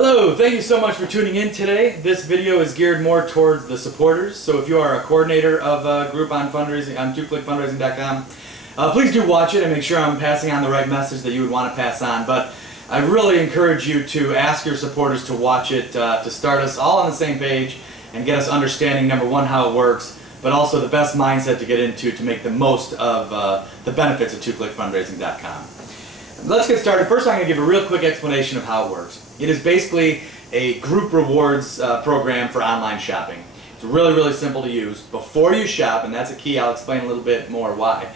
Hello, thank you so much for tuning in today. This video is geared more towards the supporters. So if you are a coordinator of a group on fundraising on 2clickfundraising.com, please do watch it and make sure I'm passing on the right message that you would want to pass on. But I really encourage you to ask your supporters to watch it to start us all on the same page and get us understanding, number one, how it works, but also the best mindset to get into to make the most of the benefits of 2clickfundraising.com. Let's get started. First, I'm going to give a real quick explanation of how it works. It is basically a group rewards program for online shopping. It's really, really simple to use. Before you shop, and that's a key, I'll explain a little bit more why.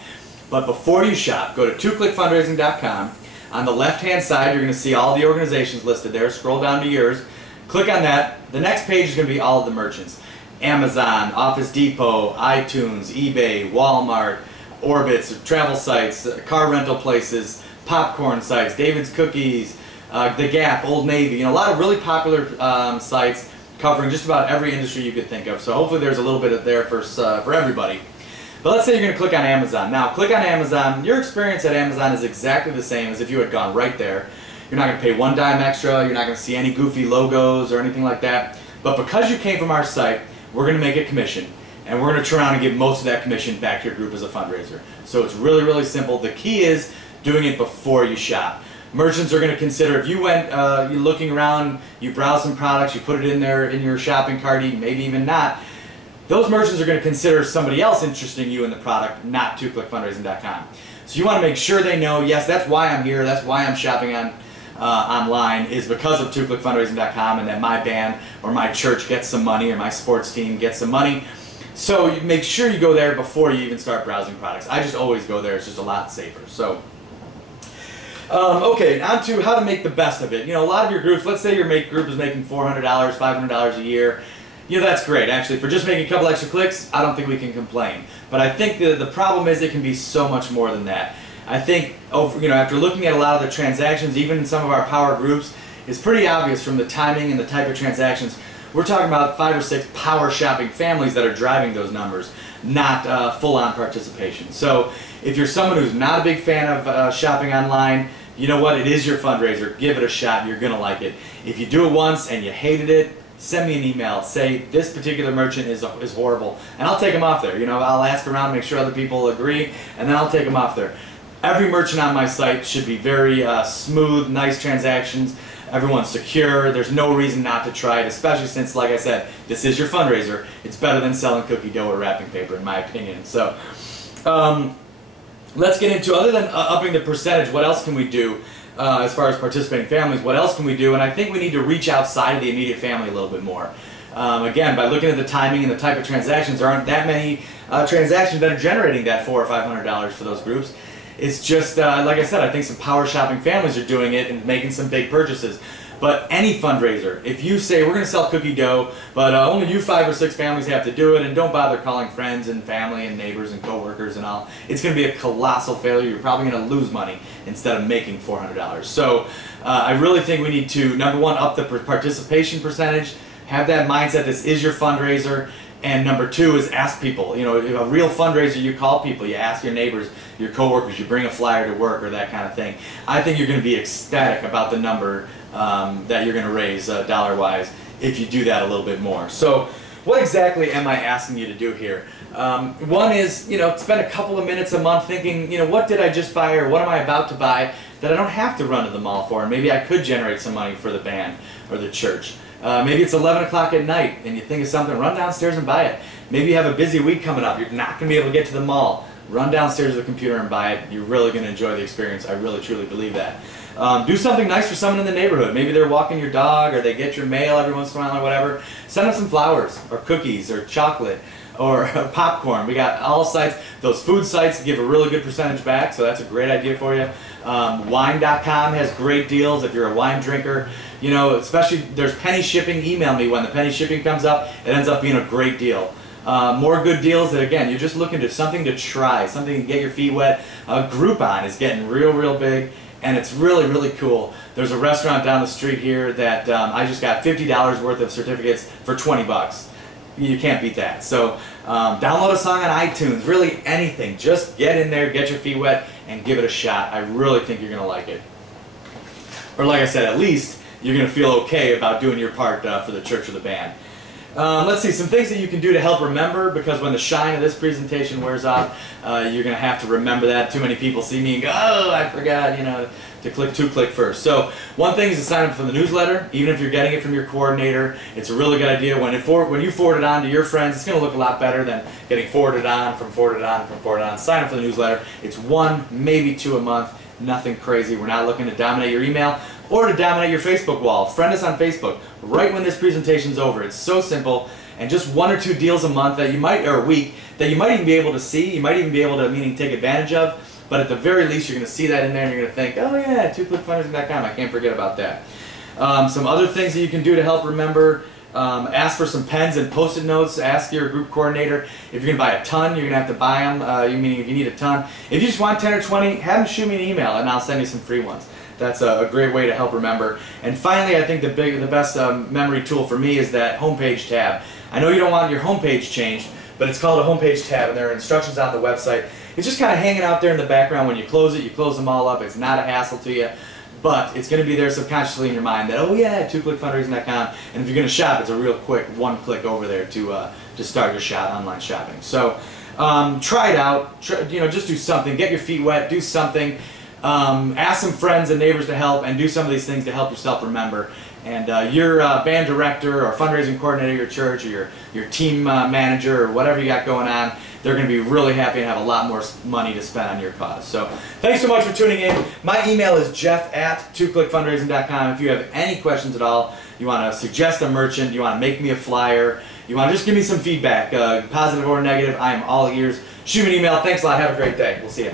But before you shop, go to 2clickfundraising.com. On the left-hand side, you're going to see all the organizations listed there. Scroll down to yours. Click on that. The next page is going to be all of the merchants. Amazon, Office Depot, iTunes, eBay, Walmart, Orbitz, travel sites, car rental places, popcorn sites, David's Cookies, The Gap, Old Navy, a lot of really popular sites covering just about every industry you could think of. So hopefully there's a little bit of there for everybody. But let's say you're going to click on Amazon. Now click on Amazon. Your experience at Amazon is exactly the same as if you had gone right there. You're not going to pay one dime extra. You're not going to see any goofy logos or anything like that. But because you came from our site, we're going to make a commission. And we're going to turn around and give most of that commission back to your group as a fundraiser. So it's really, really simple. The key is doing it before you shop. Merchants are going to consider, if you went, you're looking around, you browse some products, you put it in there in your shopping cart, maybe even not, those merchants are going to consider somebody else interesting you in the product, not 2clickfundraising.com. So you want to make sure they know, yes, that's why I'm here, that's why I'm shopping online, is because of 2clickfundraising.com, and that my band or my church gets some money, or my sports team gets some money. So you make sure you go there before you even start browsing products. I just always go there. It's just a lot safer. So, okay, on to how to make the best of it. A lot of your groups, let's say your group is making $400, $500 a year. That's great. Actually, for just making a couple extra clicks, I don't think we can complain. But I think the problem is it can be so much more than that. I think, after looking at a lot of the transactions, even in some of our power groups, it's pretty obvious from the timing and the type of transactions. We're talking about 5 or 6 power shopping families that are driving those numbers, not full-on participation. So if you're someone who's not a big fan of shopping online, you know what? It is your fundraiser. Give it a shot. You're going to like it. If you do it once and you hated it, send me an email. Say, this particular merchant is horrible. And I'll take them off there. I'll ask around, make sure other people agree, and then I'll take them off there. Every merchant on my site should be very smooth, nice transactions. Everyone's secure. There's no reason not to try it, especially since, like I said, this is your fundraiser. It's better than selling cookie dough or wrapping paper, in my opinion. So let's get into, other than upping the percentage, what else can we do as far as participating families? What else can we do? And I think we need to reach outside of the immediate family a little bit more. Again, by looking at the timing and the type of transactions, there aren't that many transactions that are generating that $400 or $500 for those groups. It's just, like I said, I think some power shopping families are doing it and making some big purchases. But any fundraiser, if you say, we're going to sell cookie dough, but only you 5 or 6 families have to do it, and don't bother calling friends and family and neighbors and coworkers and all, it's going to be a colossal failure. You're probably going to lose money instead of making $400. So I really think we need to, number one, up the participation percentage, have that mindset, this is your fundraiser. And number 2 is ask people. A real fundraiser, you call people, you ask your neighbors, your coworkers, you bring a flyer to work or that kind of thing. I think you're going to be ecstatic about the number that you're going to raise dollar-wise if you do that a little bit more. So what exactly am I asking you to do here? One is, spend a couple of minutes a month thinking, what did I just buy or what am I about to buy that I don't have to run to the mall for, and maybe I could generate some money for the band or the church. Maybe it's 11 o'clock at night and you think of something, run downstairs and buy it. Maybe you have a busy week coming up, you're not going to be able to get to the mall. Run downstairs to the computer and buy it. You're really going to enjoy the experience. I really, truly believe that. Do something nice for someone in the neighborhood. Maybe they're walking your dog or they get your mail every once in a while or whatever. Send them some flowers or cookies or chocolate or popcorn. We got all sites. Those food sites give a really good percentage back, so that's a great idea for you. Wine.com has great deals if you're a wine drinker. Especially there's penny shipping. Email me when the penny shipping comes up. It ends up being a great deal. More good deals that, again, you're just looking to something to try, something to get your feet wet. Groupon is getting real, real big, and it's really, really cool. There's a restaurant down the street here that I just got $50 worth of certificates for 20 bucks. You can't beat that. So download a song on iTunes, really anything. Just get in there, get your feet wet, and give it a shot. I really think you're going to like it. Or like I said, at least you're going to feel okay about doing your part for the church or the band. Let's see, some things that you can do to help remember, because when the shine of this presentation wears off, you're going to have to remember that. Too many people see me and go, oh, I forgot, you know, to click first. So one thing is to sign up for the newsletter. Even if you're getting it from your coordinator, it's a really good idea. When you forward it on to your friends, it's going to look a lot better than getting forwarded on. Sign up for the newsletter. It's 1, maybe 2 a month. Nothing crazy. We're not looking to dominate your email or to dominate your Facebook wall. Friend us on Facebook right when this presentation's over. It's so simple, and just 1 or 2 deals a month that you might, or a week, that you might even be able to see. You might even be able to, meaning take advantage of. But at the very least, you're going to see that in there, and you're going to think, oh yeah, 2clickfundraising.com. I can't forget about that. Some other things that you can do to help remember. Ask for some pens and post-it notes. Ask your group coordinator. If you're going to buy a ton, you're going to have to buy them. Meaning if you need a ton. If you just want 10 or 20, have them shoot me an email, and I'll send you some free ones. That's a great way to help remember. And finally, I think the best memory tool for me is that homepage tab. I know you don't want your homepage changed, but it's called a homepage tab, and there are instructions on the website. It's just kind of hanging out there in the background. When you close it, you close them all up. It's not a hassle to you, but it's going to be there subconsciously in your mind that, oh yeah, 2clickfundraising.com. And if you're going to shop, it's a real quick 1 click over there to start your online shopping. So try it out. Just do something. Get your feet wet. Do something. Ask some friends and neighbors to help, and do some of these things to help yourself remember. And your band director or fundraising coordinator at your church, or your team manager, or whatever you got going on, they're going to be really happy and have a lot more money to spend on your cause. So thanks so much for tuning in. My email is jeff@2clickfundraising.com. If you have any questions at all, you want to suggest a merchant, you want to make me a flyer, you want to just give me some feedback, positive or negative, I am all ears. Shoot me an email. Thanks a lot. Have a great day. We'll see you.